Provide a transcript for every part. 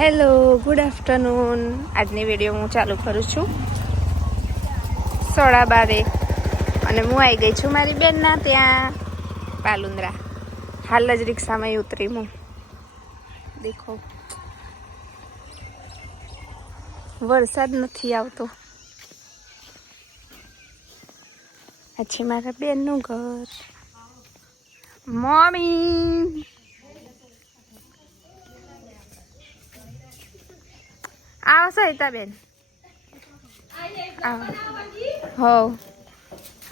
Hello, good afternoon. આજની video હું ચાલુ કરું છું. સોળા બારે. અને હું આવી ગઈ છું મારી બેનના ત્યાં, પાલુંદ્રા. હાલ જ રિક્ષામાં ઉતરી હું. દેખો. વરસાદ નથી આવતો. આ છે મારા બેનનું ઘર. મમ્મી! આવો સહિતા બેન આવો. હો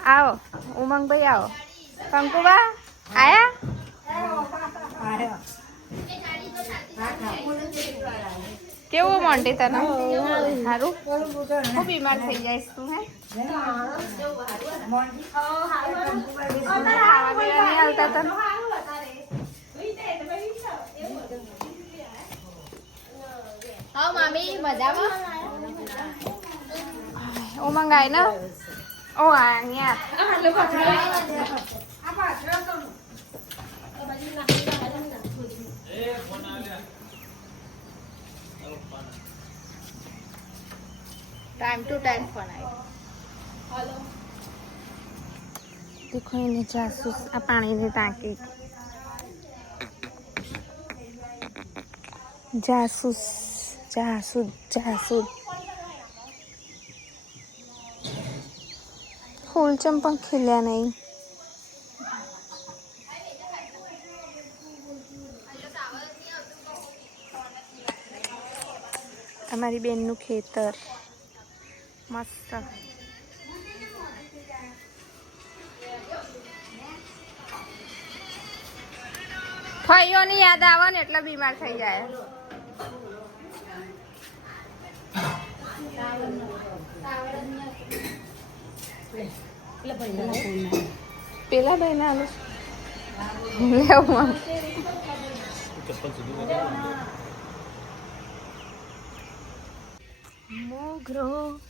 આવો. ઉમંગભાઈ આવો. કંકુબા આયા? કેવું મોન્ટી તને? સારું હું બીમાર થઈ જઈશ તું હે? ખાવા પીવા નહીં આવતા તને? હા, મામી, મજામાં? ઓ મંગાય ને. ઓ અહીંયા. ટાઈમ ટુ ટાઈમ ફોન આવ્યો देखो જાસૂસ नीचे आसूस आ पानी જાસૂદ જાસૂદ ફૂલ પણ ખીલ્યા નહીં અમારી બેનનું ખેતર મસ્ત ફઈઓની યાદ આવે ને એટલે બીમાર થઈ જાય. પેલા ભાઈ ના લેવું મોગરો.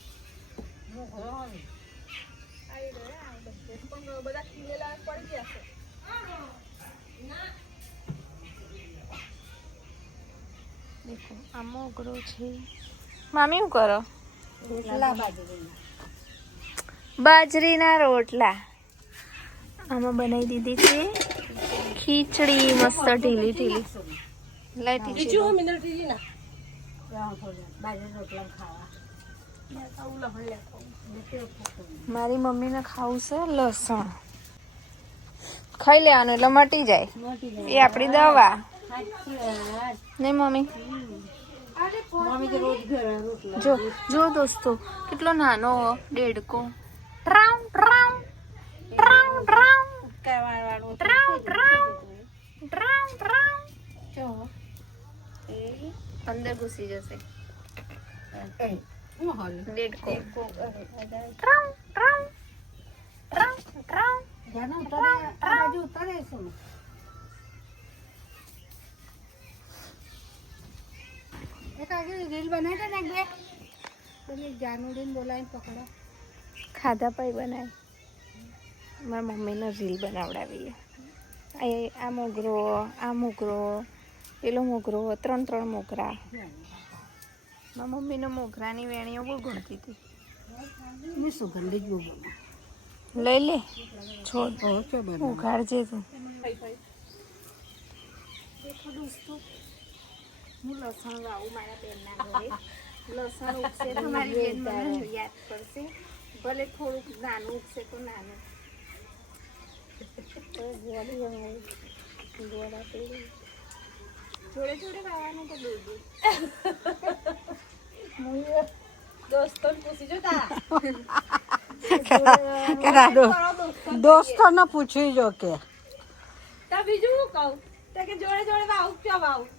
દેખો આ મોગરો છે. મામી શું કરો? બાજરીના. રોટલા. આમાં બનાવી દીધી છે ખીચડી મસ્ત ઢીલી ઢીલી. લાઈટી મારી મમ્મીને ખાવું છે લસણ. ખાઈ લેવાનું એટલે મટી જાય. એ આપણી દવા. નહીં મમ્મી? જો જો દોસ્તો કેટલો નાનો દેડકો ટ્રાઉ ટ્રાઉ ટ્રાઉ ટ્રાઉ ટ્રાઉ ટ્રાઉ ટ્રાઉ ટ્રાઉ જો એ અંદર ઘૂસી જશે દેડકો ટ્રાઉ ટ્રાઉ ટ્રાઉ ટ્રાઉ ખાધા પાઈ બનાય. મારા મમ્મીને રીલ બનાવડાવીએ. આ મોગરો આ મોગરો પેલો મોગરો ત્રણ ત્રણ મોગરા. મારા મમ્મીને મોગરાની વેણીઓ બહુ ગણતી હતી. લઈ લે. છોડ ઉઘાડજે તું. દેખો દોસ્તો હું લસણ વાવું મારા બેનના ઘરે લસણ ઉગશે તો મારી બેન મને યાદ કરશે ભલે થોડુંક નાનું ઉગશે તો નાનું જોડે જોડે વાવવાનું તો દૂર દૂર દોસ્તો પૂછી જોતા દોસ્તો ને પૂછી જો કે બીજું હું કઉ કે જોડે જોડે વાવું ક્યાં વાવું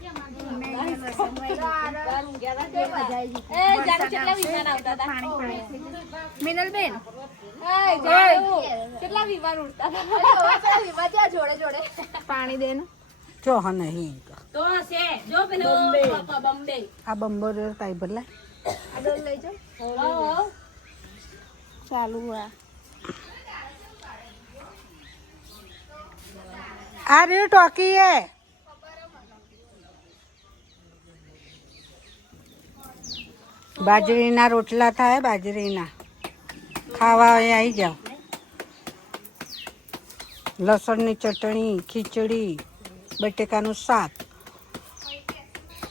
મિનલબેન. કેટલા વિમાન ઉડતા હતા? જોડે જોડે પાણી દે ને. જો હા નહીં. તો છે જો પેલું બોમ્બે આ તાઈ આગળ લઈ જાઓ ચાલુ આ. આ રહ્યું ટોકી એ. બાજરીના રોટલા થાય બાજરીના ખાવા આવી જાઓ લસણની ચટણી ખીચડી બટેકાનું શાક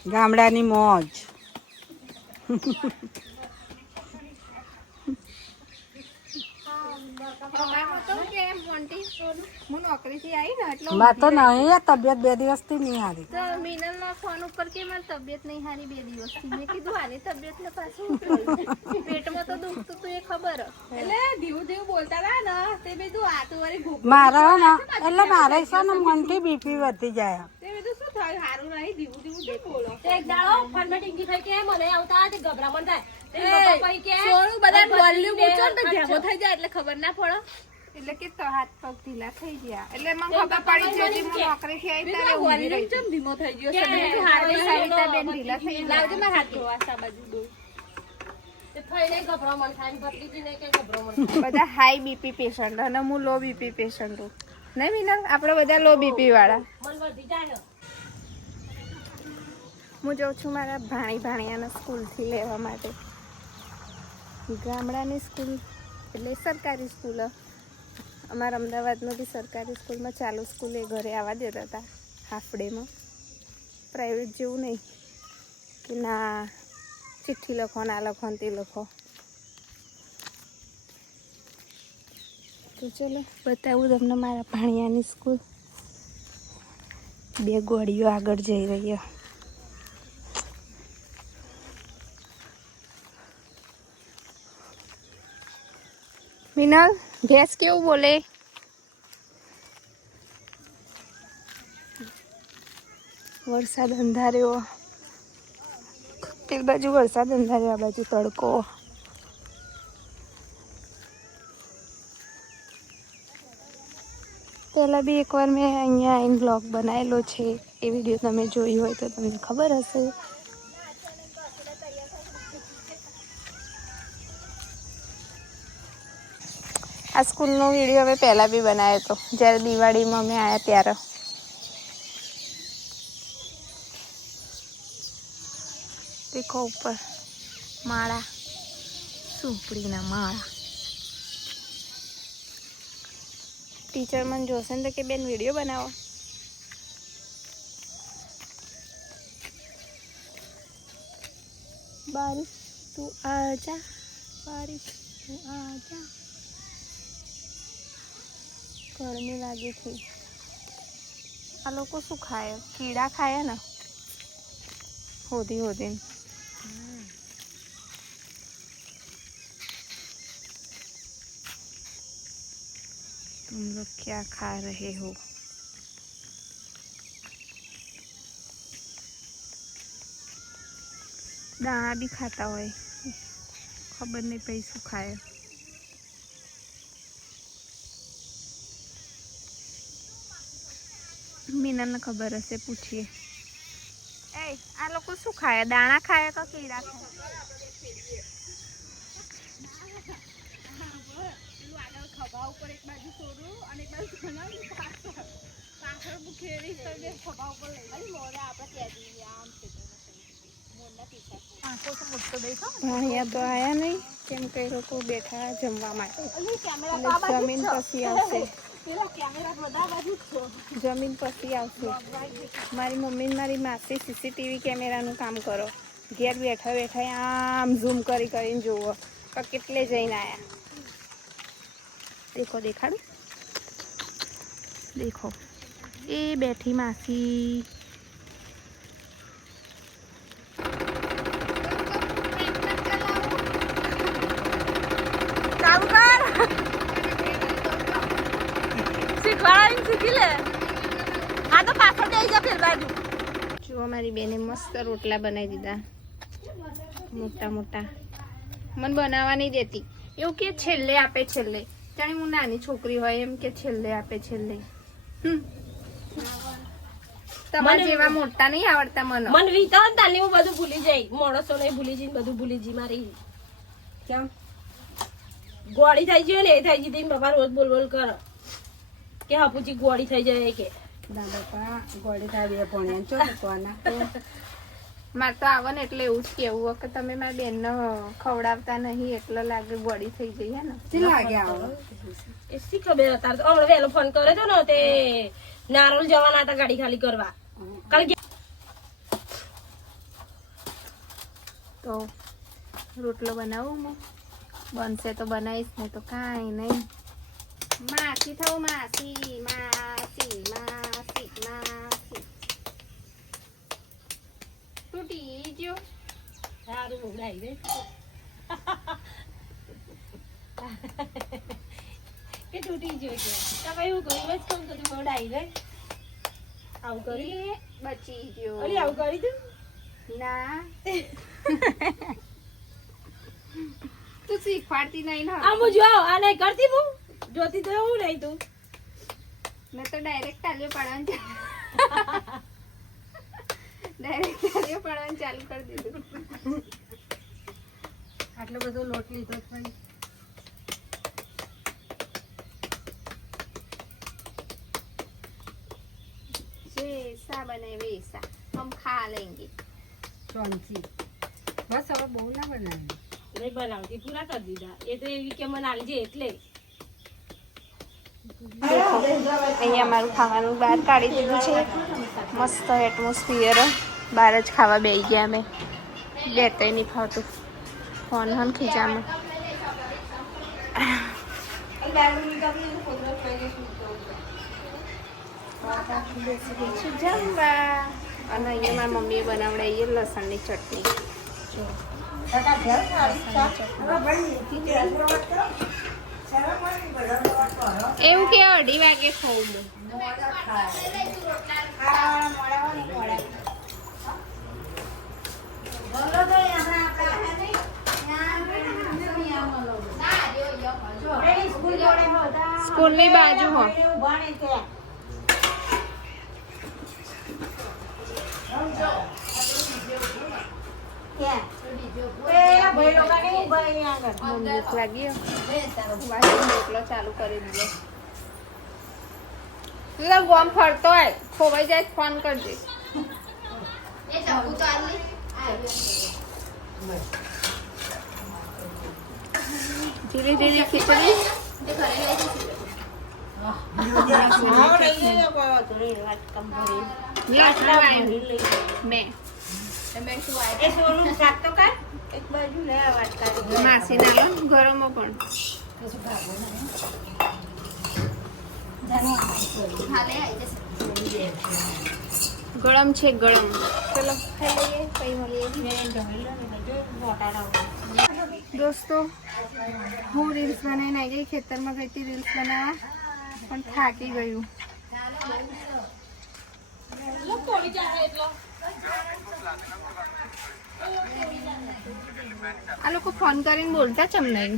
ગામડાની મોજ તો કે મોન્ટી હું નોકરીથી આવી ને એટલે માર તો નહીં તબિયત બે દિવસથી નહીં હારી. તો મિનલના ફોન ઉપર કે મારી તબિયત નહીં હારી બે દિવસથી? મેં કીધું હારી તબિયત ને પાછું પેટમાં તો દુખતું તું એ ખબર. એટલે ધીવું ધીવું બોલતા હતા ને તે બીજું આતું વાળી ભૂખ મારે એટલે મારે છે ને મનથી બીપી વધી જાય. તે બીજું શું થયું? સારું નહીં ધીવું ધીવું કેમ બોલો. તે એક દાડો ફોનમાં ટીંગી થઈ કે મને આવતા તે ગભરામણ થાય. તે પપ્પા કે સોનું બધા વોલ્યુમ ઊંચો ને તો થઈ જાય એટલે ખબર ના પડે. એટલે કે તો હાથ પગ ઢીલા થઈ ગયા. એટલે મને ખબર પડી છે કે હું નોકરીથી આવી ત્યારે ઊંઘી રહી હતી. ધીમો થઈ ગયો સમીરથી હાથ પગ સવિતાબેન ઢીલા થઈ ગયા. લાવજો મારા હાથ ધોવા સાબાજી દો. બધા હાઈ બીપી પેશન્ટ અને હું લો બીપી પેશન્ટ છું. નહીં મિનલ આપણે બધા લો બીપી વાળા. મન વધી જાય હું જાઉં છું મારા ભાણી ભાણિયાને સ્કૂલથી લેવા માટે. ગામડાની સ્કૂલ એટલે સરકારી સ્કૂલ. અમારા અમદાવાદમાં બી સરકારી સ્કૂલમાં ચાલુ સ્કૂલે ઘરે આવવા દેતા હતા હાફ પ્રાઇવેટ જેવું નહીં, કે ના, ચિઠ્ઠી લખો, ના લખો તે લખો. તો ચલો, બતાવું તમને મારા ભાણિયાની સ્કૂલ. બે ગોળીઓ આગળ જઈ રહ્યો મિનલ? ભેંસ કેવું બોલે વરસાદ અંધાર્યો તે બાજુ વરસાદ અંધાર્યો આ બાજુ તડકો પહેલાં બી એકવાર મેં અહીંયા આવીને બ્લોગ બનાવેલો છે, એ વીડિયો તમે જોયું હોય તો તમને ખબર હશે. આ સ્કૂલનો વીડિયો અમે પહેલાં બી બનાવ્યો હતો જ્યારે દિવાળીમાં અમે આવ્યા ત્યારે. દેખો ઉપર માળા સુપડીના માળા. ટીચર મને જોશે ને તો કે બેન વીડિયો બનાવો. બારિશ તું આજા બારી તું આજા ગરમી લાગે છે આ લોકો શું ખાય કીડા ખાય ને હોધી હોધી तुम लोग क्या खा रहे हो દાણા બી ખાતા હોય ખબર નહીં પછી શું ખાય મીનાને ખબર હશે, પૂછીએ. એ આ લોકો શું ખાય? દાણા ખાય કે કીડા ખાય? તો આયા નહીં. કેમ કે લોકો બેઠા જમવા માટે. જમીન પછી આવશે. જમીન પછી આવશે. મારી મમ્મી મારી માસી સીસીટીવી કેમેરાનું કામ કરો. ઘેર બેઠા બેઠા આમ ઝૂમ કરી કરીને જુઓ તો કેટલે જઈને આવ્યા દેખો, દેખાડું? દેખો. એ બેઠી માસી. લે. આ તો પાછળ જઈ જા ફેર બાજુ. જો મારી બેને મસ્ત રોટલા બનાવી દીધા. મોટા મોટા. મને બનાવવા નહીં દેતી. એવું કે છેલ્લે આપે છેલ્લે. જાણે હું નાની છોકરી હોય એમ કે છેલ્લે આપે છેલ્લે. હમ. તમારે જેવા મોટા નહીં આવડતા મને. મન વીતા ને તાલી હું બધું ભૂલી જઈ. મોડસો નહીં ભૂલી જઈ બધું ભૂલી જઈ મારી. કેમ? ગોળી થઈ ગઈ ને એ થઈ ગઈ બાપા રોજ બોલ બોલ કરો. કે હાપુજી ગોળી થઈ જાય કે. દાદા ગોળી થાય બે ભણ્યા ચો મૂકવાના મારે તો આવે ને એટલે એવું જ કેવું કે તમે મારી બેનને ખવડાવતા નહીં એટલે લાગે ગોળી થઈ હે ને. શું લાગે આવો? એ શી ખબર અત્યારે તો? હમણાં વહેલો ફોન કર્યો હતો ને તે નારોલ જવાના હતા ગાડી ખાલી કરવા. કાલે તો રોટલો બનાવું હું? બનશે તો બનાવીશ ને તો કાંઈ નહીં. માસી થવું માસી માસી માસી માસી તૂટી ગયો સારું ઉડાઈ દે કે તૂટી ગયો કે તમે એવું કર્યું બસ કોણ કર્યું ઉડાઈ દે આવું કરી બચી ગયો આવું કરી ના તું શીખવાડતી નહીં ને આમ જો આ નહીં કરતી હું જોતી તો એવું નહીં તું. મેં તો ડાયરેક્ટ તાલીઓ પાડવાનું ડાયરેક્ટ તાલીઓ પાડવાનું ચાલુ કરી દીધું. આટલો બધો લોટ લીધો ભાઈ. વૈસા બને વૈસા હમ ખા લેંગે. ચોંચી. બસ હવે બહુ ના બનાવી. નહીં બનાવતી પૂરા કરી દીધા. એ તો એવી કે મને આવી જાય એટલે. અહીંયા મારું ખાવાનું બહાર કાઢી દીધું છે. મસ્ત એટમોસ્ફિયર બહાર જ ખાવા બેસી ગયા અમે. બે નહીં ફાવતું. ફોન હન ગઈ જમવા અને અહીંયા મારી મમ્મીએ બનાવડાવી લસણની ચટણી. એવું કે અઢી વાગે ખાવું સ્કૂલ સ્કૂલની બાજુ હો. ભૂખ લાગી હો. ચાલુ કરી દીધો લે ગોમ ફરતો હોય ખોવાઈ જાય તો ફોન કરજે ધીરે ધીરે ખીચડી લે, આટલા વાળ્યું. મેં માસી ના લો ગરમો પણ. ગરમ છે, ગરમ. ચલો, ખાઈ લઈએ, પછી મળીએ. દોસ્તો, હું રીલ્સ બનાવીને આવી ગઈ, ખેતરમાં ગઈ હતી રીલ્સ બનાવવા, પણ થાકી ગયું. આ લોકો ફોન કરીને બોલતા ચમ નહીં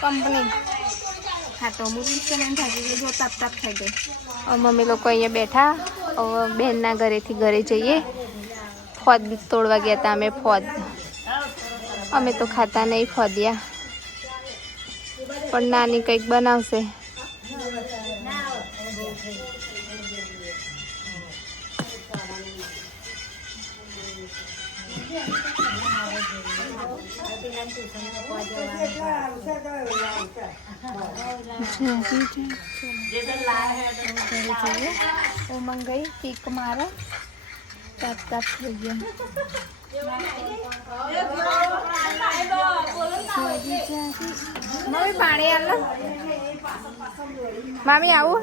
કંપની. હા, તો હું બનાવીને થાકી ગઈ જો તાપ તાપ થઈ ગઈ મમ્મી લોકો અહીંયા બેઠા. હવે બેનના ઘરેથી ઘરે જઈએ. ફોદ તોડવા ગયા હતા અમે ફોદ અમે તો ખાતા નહીં ફોદિયા. પણ નાની કંઈક બનાવશે. ઉમંગ ગઈ કીક મારે. તાપ તાપ થઈ ગયા. મમ્મી પાણી આલો. મામી આવું.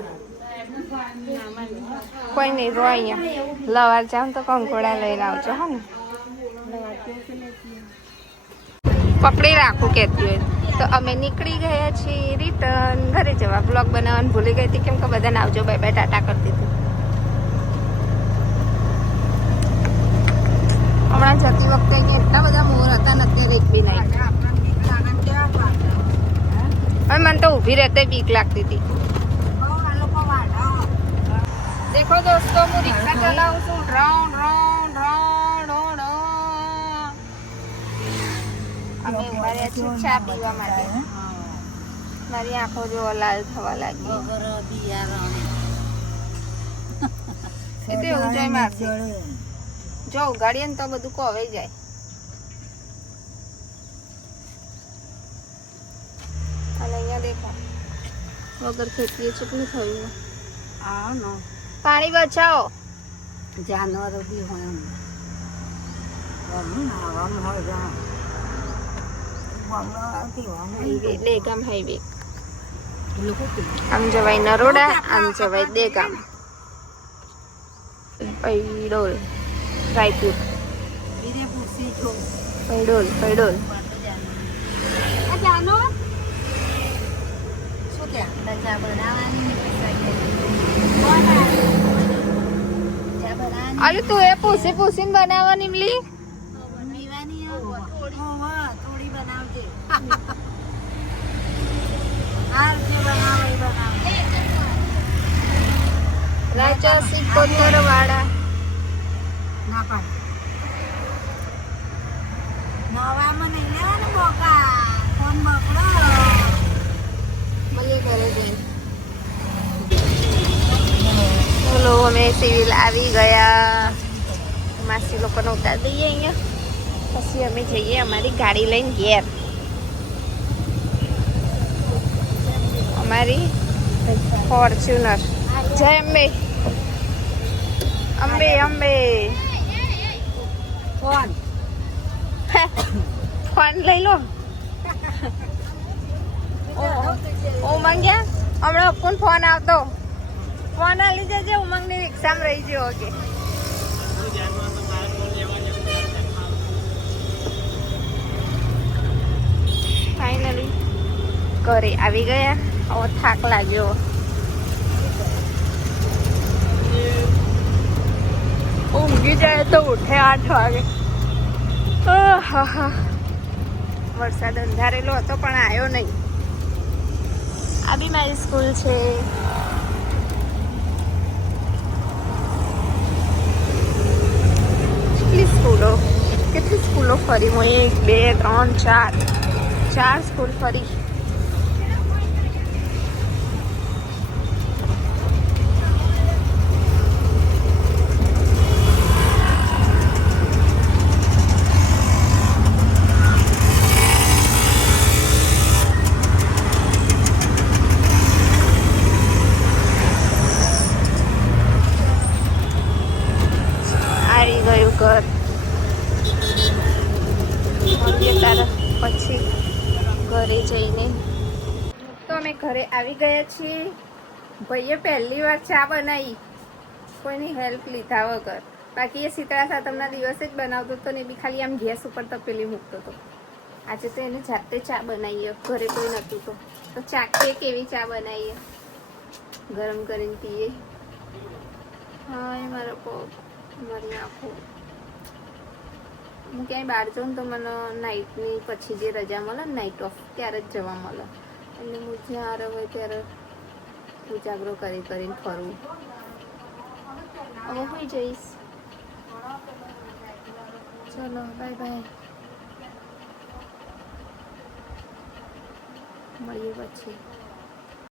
કોઈ નહીં, રો અહીંયા. લવાર જાઉં તો કંકોડા લઈને આવજો, હો ને. પકડી રાખું કહેતી હોય. તો અમે નીકળી ગયા છીએ રિટર્ન ઘરે જવા. બ્લોગ બનાવવાનું ભૂલી ગઈ હતી. કેમ કે બધાને આવજો. બાય બાય ટાટા કરતી હમણાં જતી વખતે અહીંયા એટલા બધા મોર હતા ને અત્યારે એક બી નહીં. અને મને તો ઊભી રહેતે બીક લાગતી હતી. દેખો દોસ્તો હું રિક્ષા ચલાવું છું. રાઉન્ડ રાઉન્ડ રાઉન્ડ રાઉન્ડ અમે ઊભા રહ્યા છીએ ચા પીવા માટે. મારી આંખો જો લાલ થવા લાગી. એ તો એવું જાય મારશે જો ઉગાડીએ ને તો બધું કોવાઈ જાય. અને અહીંયા દેખો વગર ખેતીએ ચૂકલું થયું આવો નો. પાણી બચાવો. જાનવરો બી હોય દેગામ હાઈવે આમ જવાય નરોડા આમ જવાય દેગામ પૈડોલ. રાયપુર. પૈડોલ પૈડોલ અલી તું એ પૂછી પૂછીને બનાવવાની મળી રાજા. રાચો સિકોતેર વાળા ના પાડ. નવામાં નહીં લેવાનું બોકા. ફોન મોકલો. મળીએ ઘરે જઈને બોલો અમે સિવિલ આવી ગયા. માસી લોકોને ઉતારી દઈએ અહીંયા. પછી અમે જઈએ અમારી ગાડી લઈને ઘેર. અમારી ફોર્ચ્યુનર. જય અંબે. અંબે અંબે. ફોન. ફોન લઈ લો ઉમંગ ગયા હમણાં અપુન ફોન આવતો ફોન આલી જજે ઉમંગની રિક્ષામાં રહી ગયો કે ફાઈનલી ઘરે આવી ગયા હવે થાક લાગ્યો ઊંઘી જાય તો ઉઠે આઠ વાગે આહાહા. વરસાદ અંધારેલો હતો, પણ આવ્યો નહીં. આ બી મારી સ્કૂલ છે. કેટલી સ્કૂલો? કેટલી સ્કૂલો ફરી હું? એક, બે, ત્રણ, ચાર. ચાર સ્કૂલ ફરી આવી ગયું ઘર મળીએ તારા પછી ઘરે જઈને તો અમે ઘરે આવી ગયા છીએ ભાઈએ પહેલી વાર ચા બનાવી કોઈની હેલ્પ લીધા વગર. બાકી એ શીતળા સાતમના દિવસે જ બનાવતો હતો ને બી ખાલી આમ ગેસ ઉપર તપેલી મૂકતો હતો. આજે તો એને જાતે ચા બનાવીએ ઘરે કોઈ નહોતું તો. તો ચાખીએ કેવી ચા બનાવીએ ગરમ કરીને પીએ. હા, એ મારો પગ, મારી આંખો. હું ક્યાંય બહાર જાઉં તો મને નાઇટની પછી જે રજા મળે ને નાઇટ ઓફ ત્યારે જ જવા મળે. એટલે હું જ્યાં હોય ત્યારે ઉજાગરો કરી કરીને ફરું. હવે હું જઈશ. ચલો બાય બાય મળીએ પછી.